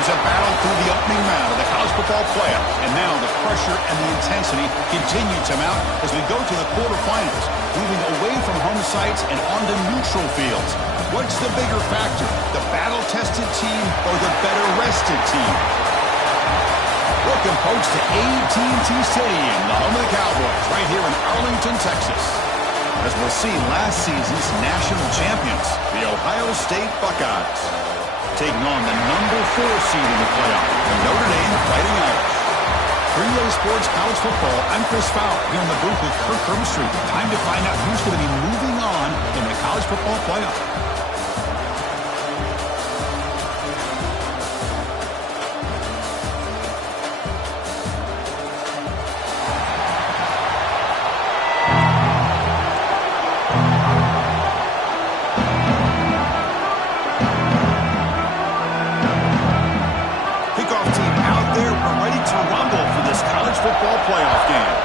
teams have battled through the opening round of the College Football Playoff, and now the pressure and the intensity continue to mount as we go to the quarterfinals, moving away from home sites and onto neutral fields. What's the bigger factor, the battle-tested team or the better-rested team? Welcome, folks, to AT&T Stadium, the home of the Cowboys, right here in Arlington, Texas. As we'll see, last season's national champions, the Ohio State Buckeyes, taking on the #4 seed in the playoff, the Notre Dame Fighting Irish. For EA Sports College Football, I'm Chris Fowler, here in the booth with Kirk Herbstreit. Time to find out who's going to be moving on in the College Football Playoff. Playoff game.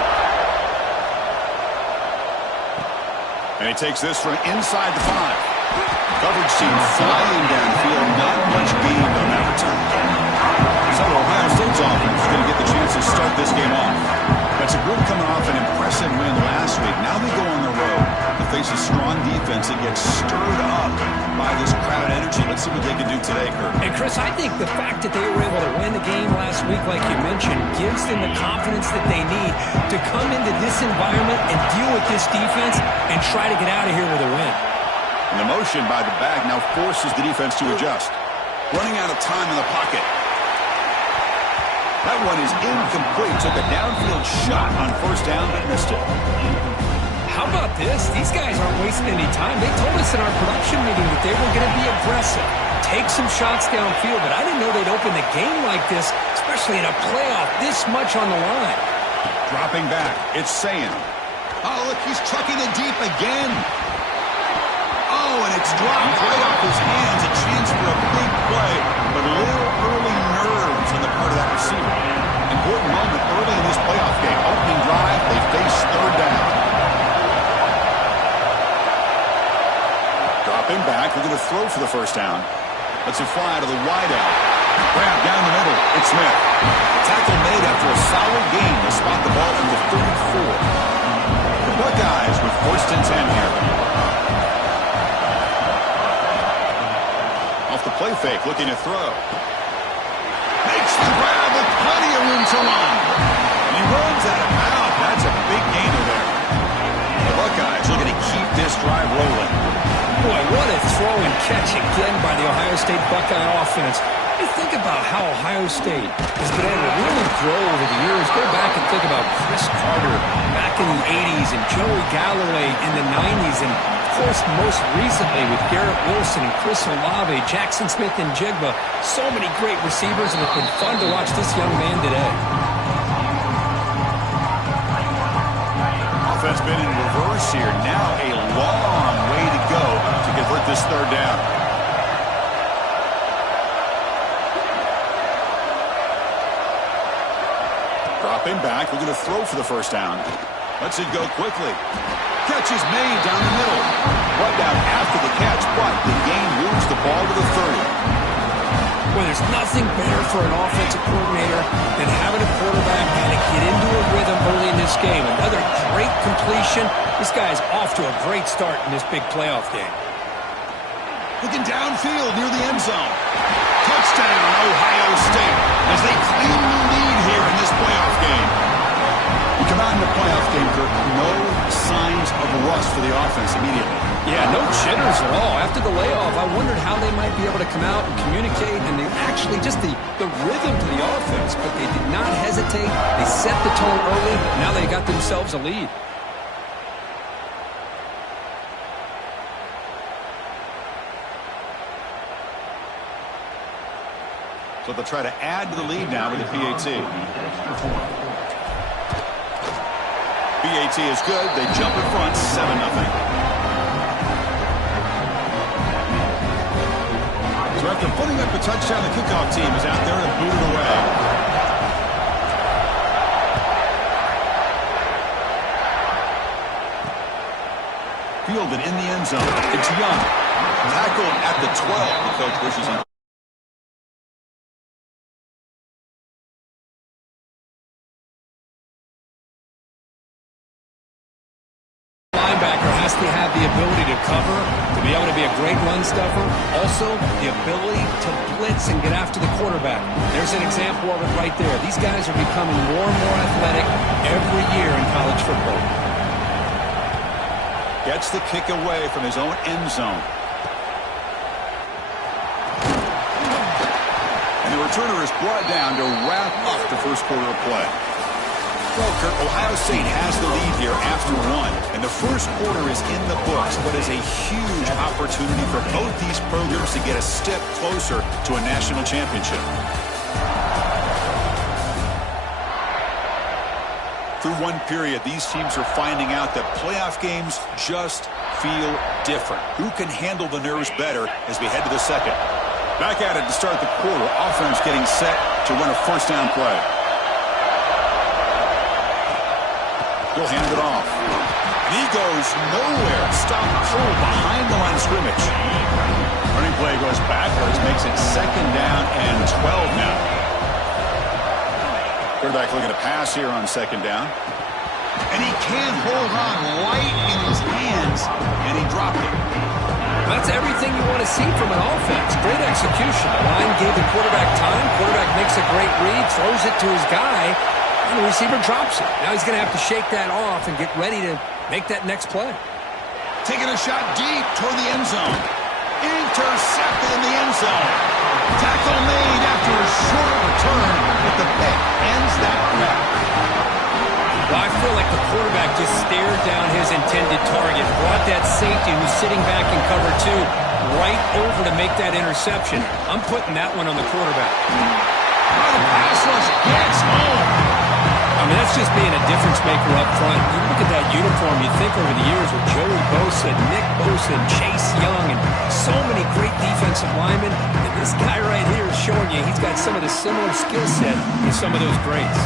And he takes this from inside the 5. Coverage team flying downfield, not much gained on that return. So Ohio State's offense is going to get the chance to start this game off. That's a group coming off an impressive win last week. Now they go on the road to face a strong defense that gets stirred up by this crowd energy. Let's see what they can do today, Kurt. And Chris, I think the fact that they were able to win the game last week, like you mentioned, gives them the confidence that they need to come into this environment and deal with this defense and try to get out of here with a win. And the motion by the back now forces the defense to adjust. Running out of time in the pocket. That one is incomplete. Took a downfield shot on first down, but missed it. How about this? These guys aren't wasting any time. They told us in our production meeting that they were going to be aggressive, take some shots downfield, but I didn't know they'd open the game like this, especially in a playoff, this much on the line. Dropping back, it's Sam. Oh, look, he's trucking it deep again. Oh, and it's dropped right off his hands. A chance for a big play, but a little early nerves on the part of that receiver. Important moment early in this playoff game. Opening drive, they face third down. Dropping back, we're going to throw for the first down. Let's it fly to the wideout. Grab down the middle, it's Smith. Tackle made after a solid game to spot the ball from the 34. The Buckeyes with 1st and 10 here. Off the play fake, looking to throw. Makes the grab with plenty of room to run. And he runs out of bounds. That's a big gainer there. The Buckeyes looking to keep this drive rolling. Boy, what a throw and catch again by the Ohio State Buckeye offense. You think about how Ohio State has been able to really grow over the years. Go back and think about Chris Carter back in the 80s and Joey Galloway in the 90s. And, of course, most recently with Garrett Wilson and Chris Olave, Jackson Smith and Jigba. So many great receivers, and it's been fun to watch this young man today. Offense been in reverse here. Now a long way to go to convert this third down. Dropping back, we're going to throw for the first down. Lets it go quickly. Catch is made down the middle. Brought down after the catch, but the game moves the ball to the 30. Well, there's nothing better for an offensive coordinator than having a quarterback kind of get into a rhythm early in this game. Another great completion. This guy's off to a great start in this big playoff game. Looking downfield near the end zone. Touchdown, Ohio State, as they claim the lead here in this playoff game. You come out in the playoff game, Kirk, no signs of rust for the offense immediately. Yeah, no jitters at all. After the layoff, I wondered how they might be able to come out and communicate, and they actually just the rhythm to the offense, but they did not hesitate. They set the tone early. Now they got themselves a lead. So they'll try to add to the lead now with the PAT. PAT is good. They jump in front, 7-0. So after putting up a touchdown, the kickoff team is out there to boot it away. Fielded in the end zone. It's Young. Tackled at the 12. The coach wishes him obviously have the ability to cover, to be able to be a great run stuffer. Also, the ability to blitz and get after the quarterback. There's an example of it right there. These guys are becoming more and more athletic every year in college football. Gets the kick away from his own end zone. And the returner is brought down to wrap up the first quarter of play. Well, Kurt, Ohio State has the lead here after one, and the first quarter is in the books, but is a huge opportunity for both these programs to get a step closer to a national championship. Through one period, these teams are finding out that playoff games just feel different. Who can handle the nerves better as we head to the second? Back at it to start the quarter. Offense getting set to run a first down play. He'll hand it off. And he goes nowhere. Stop cold behind the line of scrimmage. Running play goes backwards, makes it second down and 12 now. Quarterback looking to pass here on second down. And he can hold on light in his hands, and he dropped it. That's everything you want to see from an offense. Great execution. The line gave the quarterback time. Quarterback makes a great read, throws it to his guy, and the receiver drops it. Now he's going to have to shake that off and get ready to make that next play. Taking a shot deep toward the end zone. Intercepted in the end zone. Tackle made after a short return, but the pick ends that grab. Well, I feel like the quarterback just stared down his intended target, brought that safety who's sitting back in cover two right over to make that interception. I'm putting that one on the quarterback. Oh, the pass rush gets home. I mean, that's just being a difference maker up front. You look at that uniform, you think over the years with Joey Bosa, Nick Bosa, and Chase Young, and so many great defensive linemen. And this guy right here is showing you he's got some of the similar skill set as some of those greats.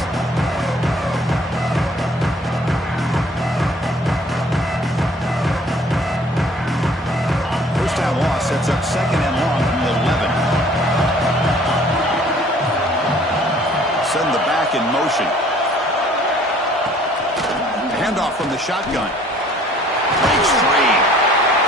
First down loss sets up second and long from the 11. Send the back in motion. Handoff from the shotgun. Breaks free.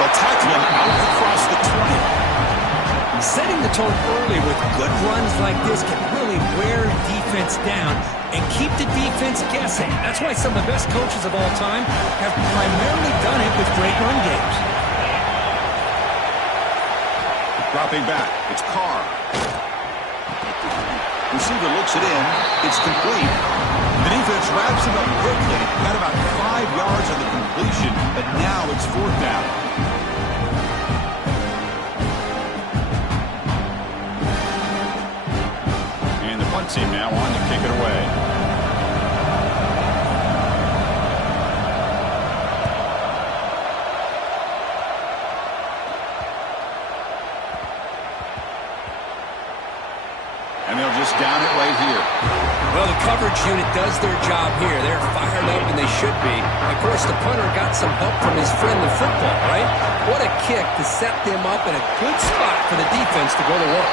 They'll tackle him out across the 20. Setting the tone early with good runs like this can really wear defense down and keep the defense guessing. That's why some of the best coaches of all time have primarily done it with great run games. Dropping back. It's Carr. Receiver looks it in. It's complete. The defense wraps him up quickly. Got about 5 yards on the completion, but now it's fourth down. And the punt team now on to kick it away. And they'll just down it right here. Well, the coverage unit does their job here. They're fired up, and they should be. Of course, the punter got some help from his friend, the football, right? What a kick to set them up in a good spot for the defense to go to work.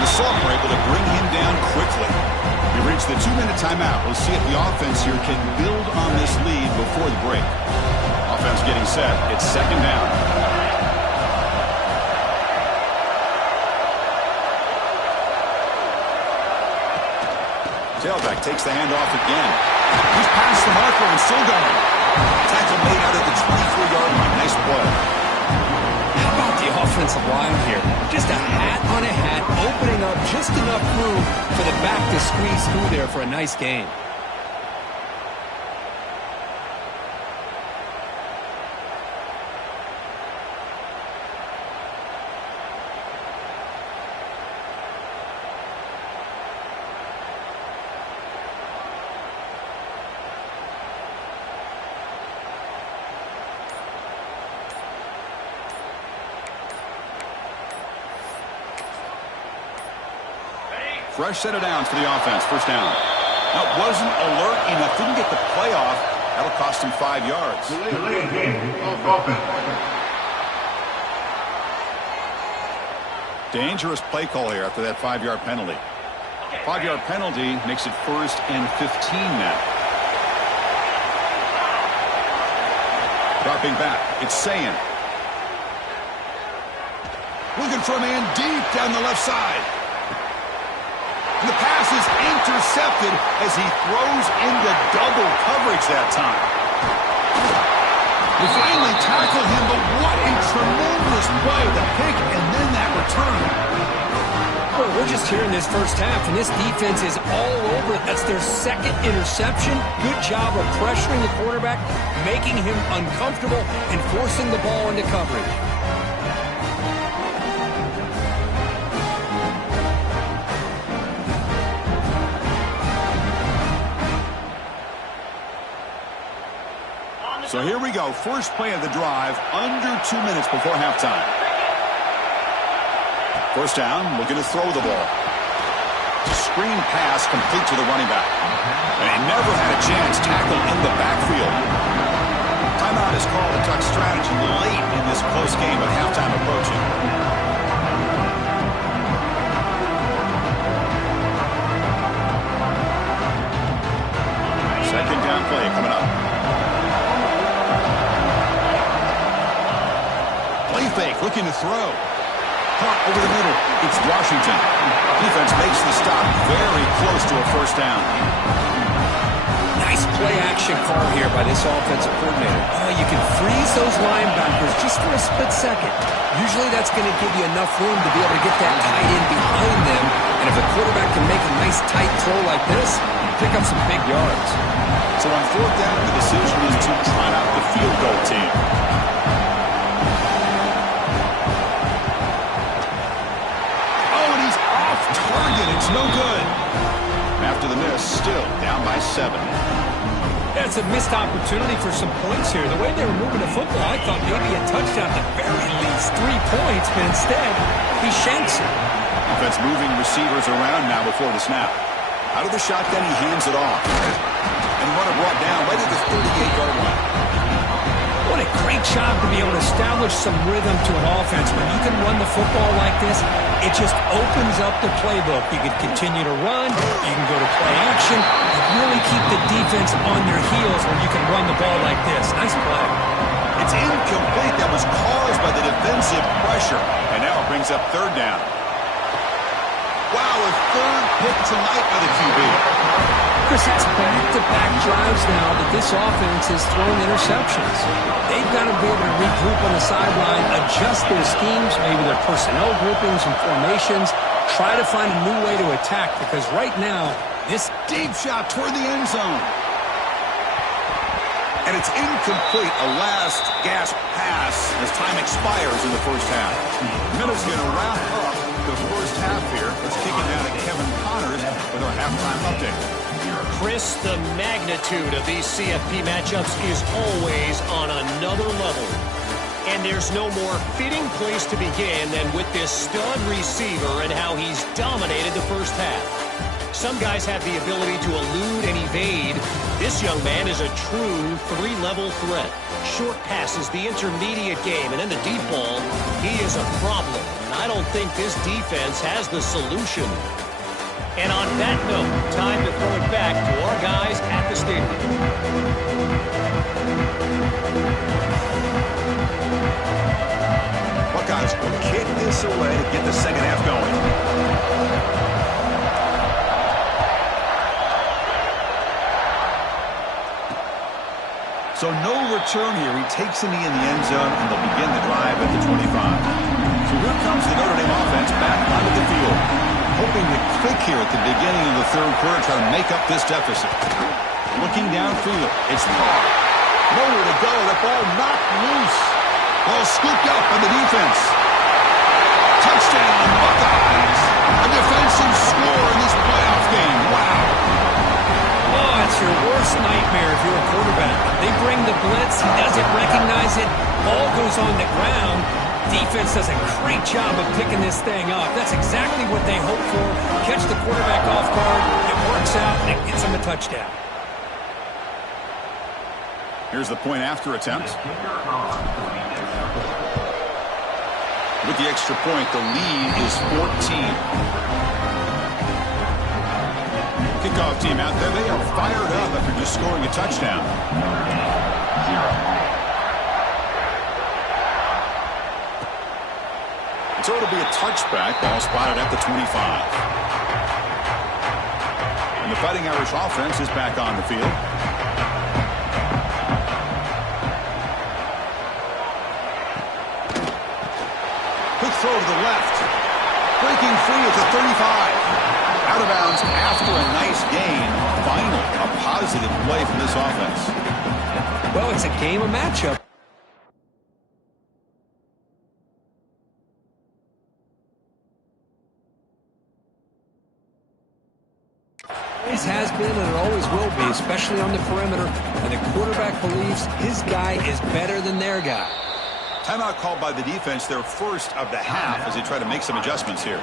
The Soft were able to bring him down quickly. We reached the 2-minute timeout. We'll see if the offense here can build on this lead before the break. Offense getting set. It's second down. Tailback takes the handoff again. He's past the marker and still going. Tackle made out at the 23-yard line. Nice play. How about the offensive line here? Just a hat on a hat, opening up just enough room for the back to squeeze through there for a nice gain. Fresh set of downs for the offense. First down. Now, wasn't alert enough. Didn't get the play off. That'll cost him 5 yards. Dangerous play call here after that 5-yard penalty. 5-yard penalty makes it first and 15 now. Dropping back, it's Sayin. Looking for a man deep down the left side. And the pass is intercepted as he throws into double coverage that time. We finally tackle him, but what a tremendous play. The pick and then that return. Well, we're just here in this first half, and this defense is all over it. That's their second interception. Good job of pressuring the quarterback, making him uncomfortable, and forcing the ball into coverage. So here we go. First play of the drive, under 2 minutes before halftime. First down, looking to throw the ball. Screen pass complete to the running back. And he never had a chance tackled in the backfield. Timeout is called to talk strategy late in this close game with halftime approaching. Second down play coming up. Play fake, looking to throw. Caught over the middle. It's Washington. Defense makes the stop very close to a first down. Nice play-action call here by this offensive coordinator. You can freeze those linebackers just for a split second. Usually that's going to give you enough room to be able to get that tight end behind them. And if a quarterback can make a nice tight throw like this, pick up some big yards. So on fourth down, the decision is to trot out the field goal team. It's no good. After the miss, still down by 7. That's a missed opportunity for some points here. The way they were moving the football, I thought maybe a touchdown at the very least. 3 points, but instead, he shanks it. Defense moving receivers around now before the snap. Out of the shotgun, he hands it off. And runner brought down right at the 38-yard line. What a great job to be able to establish some rhythm to an offense. When you can run the football like this, it just opens up the playbook. You can continue to run, you can go to play action, and really keep the defense on their heels when you can run the ball like this. Nice play. It's incomplete. That was caused by the defensive pressure. And now it brings up third down. Wow, a third pick tonight by the QB. Chris, it's back-to-back drives now that this offense has thrown interceptions. They've got to be able to regroup on the sideline, adjust their schemes, maybe their personnel groupings and formations, try to find a new way to attack, because right now, this deep shot toward the end zone. And it's incomplete, a last gasp pass as time expires in the first half. Minutes going to wrap up the first half here. Let's kick it down to Kevin Connors with our halftime update. Chris, the magnitude of these CFP matchups is always on another level. And there's no more fitting place to begin than with this stud receiver and how he's dominated the first half. Some guys have the ability to elude and evade. This young man is a true 3-level threat. Short passes, the intermediate game, and then the deep ball, he is a problem. And I don't think this defense has the solution. And on that note, time to throw it back to our guys at the stadium. Buckeyes will kick this away to get the second half going. So no return here. He takes a knee in the end zone, and they'll begin the drive at the 25. So here comes the Notre Dame offense back onto the field, hoping to click here at the beginning of the third quarter, try to make up this deficit. Looking downfield, it's Parr. Nowhere to go, the ball knocked loose. Ball scooped up on the defense. Touchdown, Buckeyes. A defensive score in this playoff game. Wow. Oh, it's your worst nightmare if you're a quarterback. They bring the blitz, he doesn't recognize it, ball goes on the ground. Defense does a great job of picking this thing up. That's exactly what they hope for. Catch the quarterback off guard, it works out, and it gets him a touchdown. Here's the point after attempt. With the extra point, the lead is 14. Kickoff team out there. They are fired up after just scoring a touchdown. So it'll be a touchback. Ball spotted at the 25. And the Fighting Irish offense is back on the field. Quick throw to the left. Breaking free at the 35. Out of bounds after a nice gain. Finally, a positive play from this offense. Well, it's a game of matchup. This has been and it always will be, especially on the perimeter. And the quarterback believes his guy is better than their guy. Timeout called by the defense, their first of the half, as they try to make some adjustments here.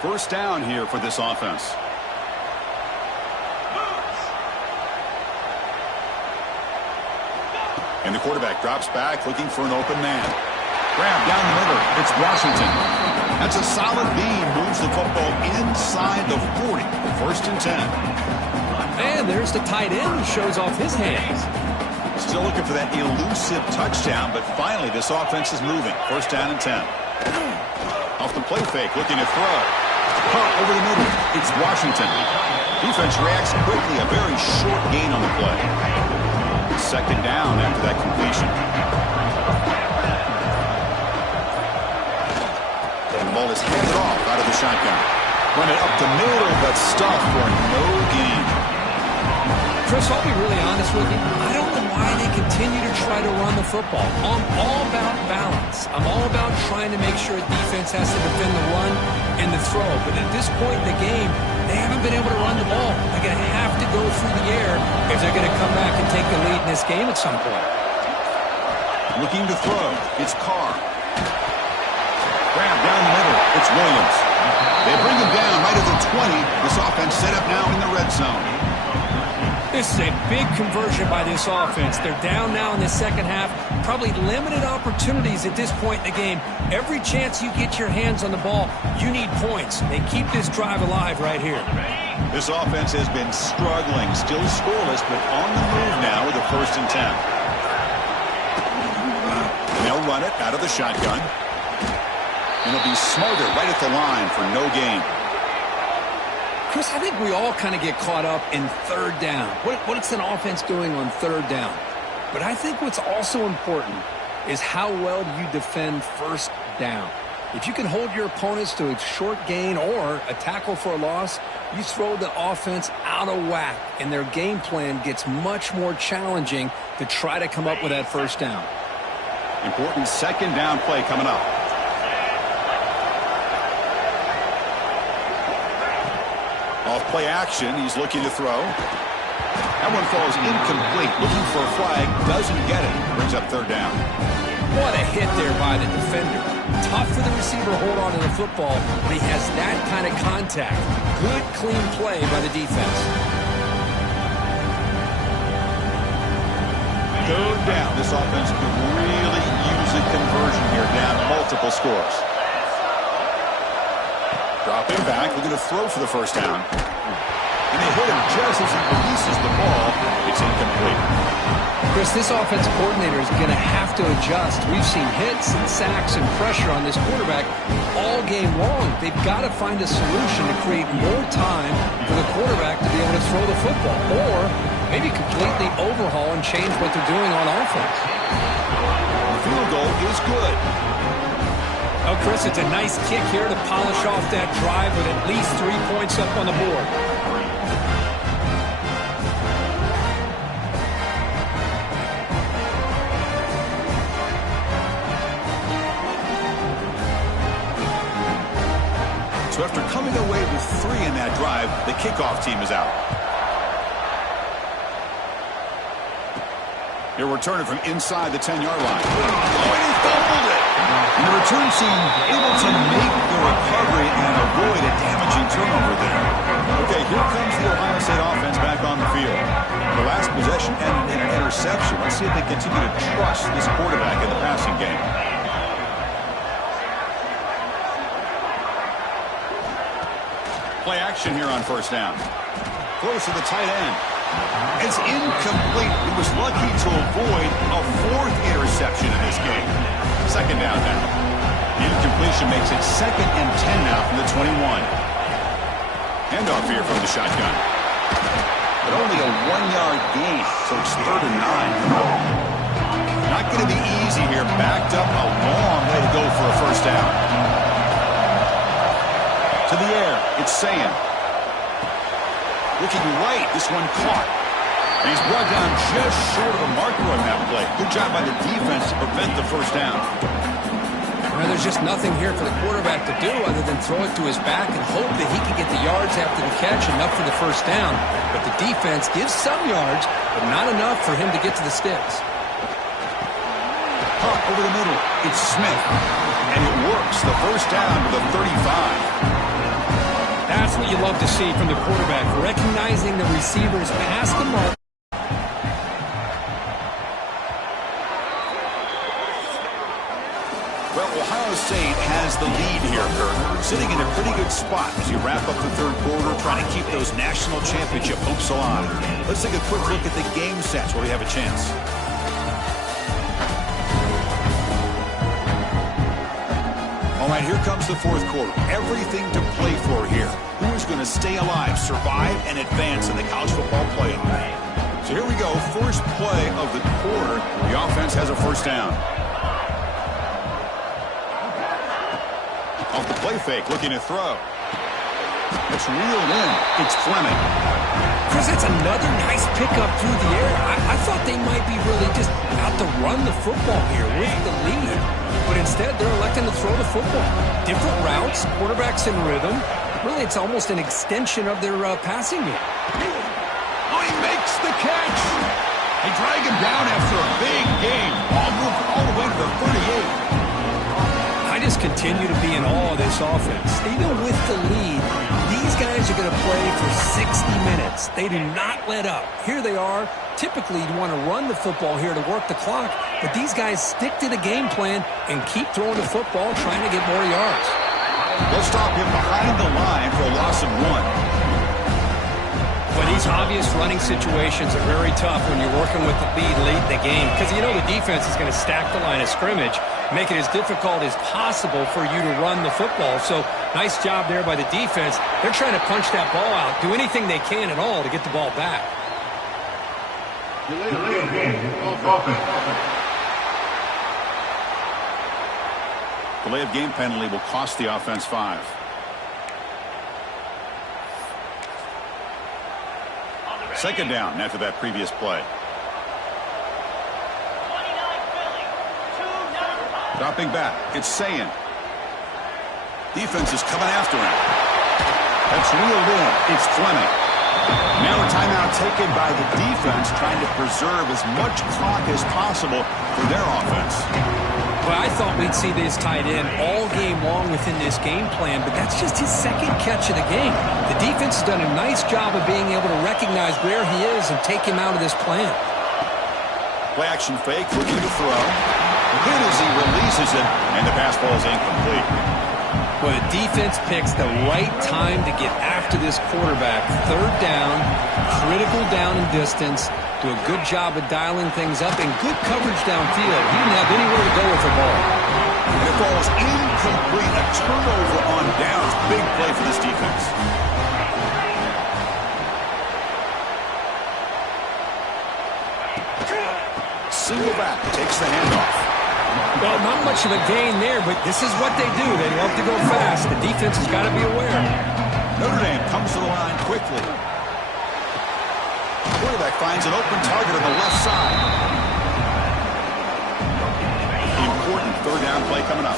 First down here for this offense. And the quarterback drops back, looking for an open man. Grab down the middle. It's Washington. That's a solid beam. Moves the football inside the 40. First and 10. And there's the tight end who shows off his hands. Still looking for that elusive touchdown, but finally this offense is moving. First down and 10. Off the play fake, looking to throw. Caught over the middle. It's Washington. Defense reacts quickly. A very short gain on the play. Second down after that completion. And the ball is handed off out of the shotgun. Run it up the middle, but stuffed for no gain. Chris, I'll be really honest with you. I don't know why they continue to try to run the football. I'm all about balance. I'm all about trying to make sure a defense has to defend the run and the throw. But at this point in the game, they haven't been able to run the ball. They're going to have to go through the air if they're going to come back and take the lead in this game at some point. Looking to throw. It's Carr. Grab down the middle. It's Williams. They bring him down right at the 20. This offense set up now in the red zone. This is a big conversion by this offense. They're down now in the second half. Probably limited opportunities at this point in the game. Every chance you get your hands on the ball, you need points. They keep this drive alive right here. This offense has been struggling. Still scoreless, but on the move now with a first and 10. And they'll run it out of the shotgun. And they'll be smarter right at the line for no gain. Chris, I think we all kind of get caught up in third down. What's an offense doing on third down? But I think what's also important is how well do you defend first down. If you can hold your opponents to a short gain or a tackle for a loss, you throw the offense out of whack, and their game plan gets much more challenging to try to come up with that first down. Important second down play coming up. Off play action, he's looking to throw. That one falls incomplete. Looking for a flag, doesn't get it. Brings up third down. What a hit there by the defender. Tough for the receiver to hold on to the football, but he has that kind of contact. Good, clean play by the defense. Third down. This offense could really use a conversion here, down multiple scores. Dropping back, looking to throw for the first down. And they hit him just as he releases the ball. It's incomplete. Chris, this offensive coordinator is going to have to adjust. We've seen hits and sacks and pressure on this quarterback all game long. They've got to find a solution to create more time for the quarterback to be able to throw the football. Or maybe completely overhaul and change what they're doing on offense. The field goal is good. Oh, Chris, it's a nice kick here to polish off that drive with at least 3 points up on the board. So after coming away with 3 in that drive, the kickoff team is out. They're returning from inside the 10-yard line. Oh, and he fumbled it. And the return team able to make the recovery and avoid a damaging turnover there. Okay, here comes the Ohio State offense back on the field. The last possession ended in an interception. Let's see if they continue to trust this quarterback in the passing game. Play action here on first down. Close to the tight end. It's incomplete. He was lucky to avoid a fourth interception in this game. Second down now. The incompletion makes it 2nd and 10 now from the 21. Handoff here from the shotgun. But only a 1-yard gain, so it's 3rd and 9. Not going to be easy here. Backed up a long way to go for a first down. To the air, it's Sayin. Looking right, this one caught. And he's brought down just short of a marker on that play. Good job by the defense to prevent the first down. Well, there's just nothing here for the quarterback to do other than throw it to his back and hope that he can get the yards after the catch, enough for the first down. But the defense gives some yards, but not enough for him to get to the sticks. Up over the middle, it's Smith. And it works, the first down to the 35. That's what you love to see from the quarterback, recognizing the receivers past the mark. Well, Ohio State has the lead here, Kurt. Sitting in a pretty good spot as you wrap up the third quarter, trying to keep those national championship hopes alive. Let's take a quick look at the game sets where we have a chance. All right, here comes the fourth quarter. Everything to play for here. Who is going to stay alive, survive, and advance in the College Football Playoff? So here we go. First play of the quarter. The offense has a first down. Off the play fake, looking to throw. It's reeled in. It's Fleming. Chris, it's another nice pickup through the air. I thought they might be really just out to run the football here with the lead. But instead, they're electing to throw the football. Different routes, quarterbacks in rhythm. Really, it's almost an extension of their passing game. Oh, he makes the catch. They drag him down after a big game. Ball moved all the way to the 38. I just continue to be in awe of this offense. Even with the lead, these guys are going to play for 60 minutes. They do not let up. Here they are. Typically, you want to run the football here to work the clock, but these guys stick to the game plan and keep throwing the football, trying to get more yards. They'll stop him behind the line for a loss of 1. But these obvious running situations are very tough when you're working with the lead late in the game, because you know the defense is going to stack the line of scrimmage, make it as difficult as possible for you to run the football. So nice job there by the defense. They're trying to punch that ball out, do anything they can at all to get the ball back. Delay of game penalty will cost the offense 5. Second down after that previous play. Dropping back, it's Sayin. Defense is coming after him. That's reeled in. It's Fleming. Now a timeout taken by the defense, trying to preserve as much clock as possible for their offense. Well, I thought we'd see this tight end all game long within this game plan, but that's just his second catch of the game. The defense has done a nice job of being able to recognize where he is and take him out of this plan. Play action fake, looking to throw. Hit as he releases it, and the pass ball is incomplete. Well, the defense picks the right time to get after this quarterback. Third down, critical down and distance. Do a good job of dialing things up and good coverage downfield. He didn't have anywhere to go with the ball. And the ball is incomplete. A turnover on downs. Big play for this defense. Single back, takes the handoff. Well, not much of a gain there, but this is what they do. They love to go fast. The defense has got to be aware. Notre Dame comes to the line quickly. Quarterback finds an open target on the left side. Important third down play coming up.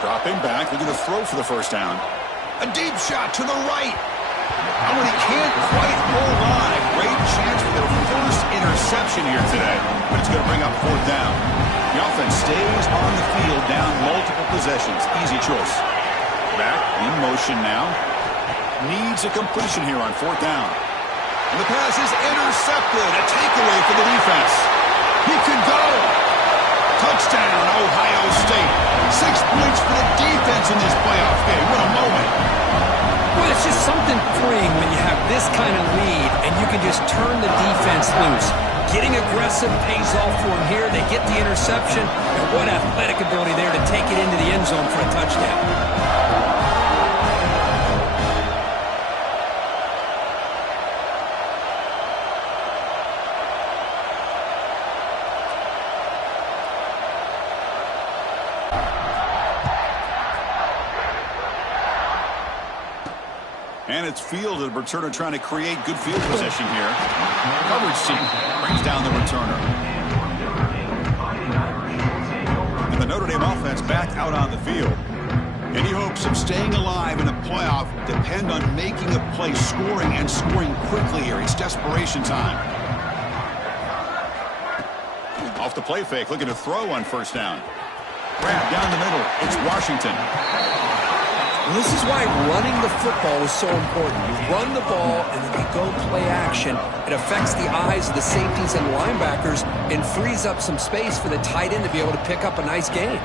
Dropping back, looking to throw for the first down. A deep shot to the right. Oh, and he can't quite hold on. A great chance for their first interception here today, but it's going to bring up fourth down. The offense stays on the field, down multiple possessions. Easy choice. Back in motion now. Needs a completion here on fourth down. And the pass is intercepted. A takeaway for the defense. He could go. Touchdown, Ohio State. 6 points for the defense in this playoff game. What a moment. There's just something freeing when you have this kind of lead and you can just turn the defense loose. Getting aggressive pays off for them here. They get the interception, and what athletic ability there to take it into the end zone for a touchdown. And it's fielded. Returner trying to create good field position here. Coverage team brings down the returner. And the Notre Dame offense back out on the field. Any hopes of staying alive in a playoff depend on making a play, scoring, and scoring quickly here. It's desperation time. Off the play fake, looking to throw on first down. Grab down the middle. It's Washington. This is why running the football is so important. You run the ball and then you go play action. It affects the eyes of the safeties and linebackers and frees up some space for the tight end to be able to pick up a nice gain.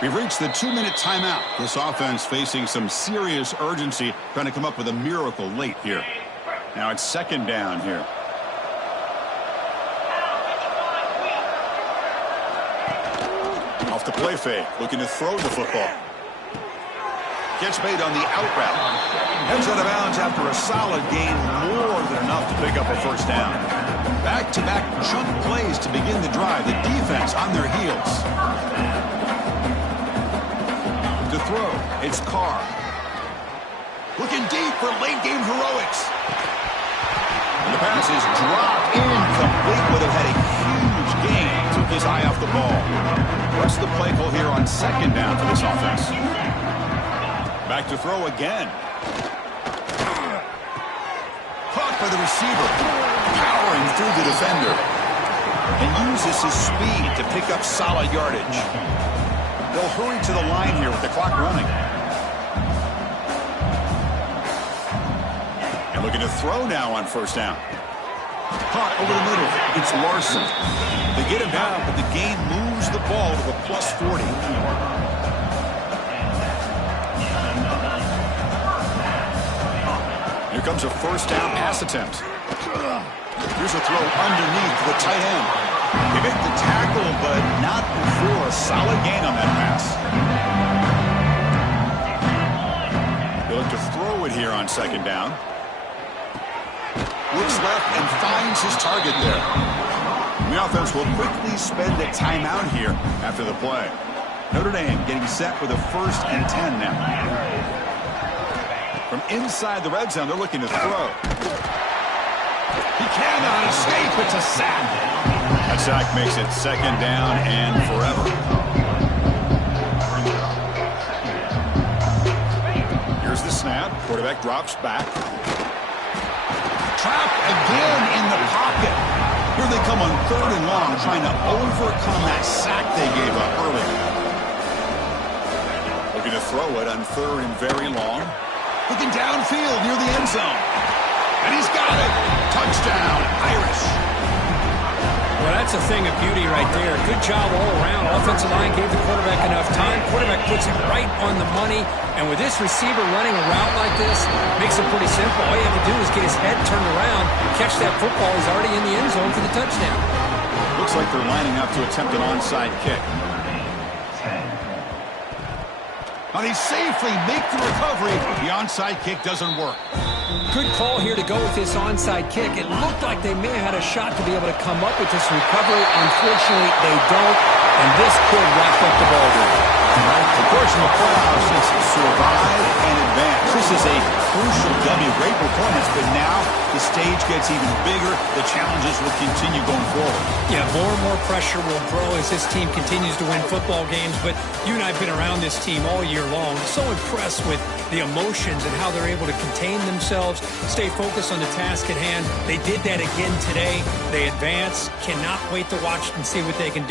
We've reached the 2-minute timeout. This offense facing some serious urgency, trying to come up with a miracle late here. Now it's second down here. Off the play fake, looking to throw the football. Gets made on the out route. Heads out of bounds after a solid gain, more than enough to pick up a first down. Back-to-back chunk plays to begin the drive. The defense on their heels. To throw, it's Carr. Looking deep for late-game heroics. And the pass is dropped incomplete, but it had a huge gain. Took his eye off the ball. What's the play call here on second down for this offense? Back to throw again. Caught by the receiver. Powering through the defender. And uses his speed to pick up solid yardage. They'll hurry to the line here with the clock running. And looking to throw now on first down. Caught over the middle. It's Larson. They get him down, but the gain moves the ball to a plus 40. Here comes a first down pass attempt. Here's a throw underneath the tight end. They make the tackle, but not before a solid gain on that pass. They look to throw it here on second down. Looks left and finds his target there. And the offense will quickly spend a timeout here after the play. Notre Dame getting set for the 1st and 10 now. From inside the red zone, they're looking to throw. He cannot escape. It's a sack. That sack makes it second down and forever. Here's the snap. Quarterback drops back. Trapped again in the pocket. Here they come on 3rd and long, trying to overcome that sack they gave up earlier. Looking to throw it on 3rd and very long. Looking downfield near the end zone. And he's got it. Touchdown, Irish. Well, that's a thing of beauty right there. Good job all around. Offensive line gave the quarterback enough time. Quarterback puts it right on the money. And with this receiver running a route like this, makes it pretty simple. All you have to do is get his head turned around, catch that football. He's already in the end zone for the touchdown. Looks like they're lining up to attempt an onside kick. Now they safely make the recovery. The onside kick doesn't work. Good call here to go with this onside kick. It looked like they may have had a shot to be able to come up with this recovery. Unfortunately, they don't, and this could wrap up the ball game. Of course, in the playoffs, it's survive and advance. This is a crucial W. Great performance, but now the stage gets even bigger. The challenges will continue going forward. Yeah, more and more pressure will grow as this team continues to win football games, but you and I have been around this team all year long. So impressed with the emotions and how they're able to contain themselves, stay focused on the task at hand. They did that again today. They advance. Cannot wait to watch and see what they can do.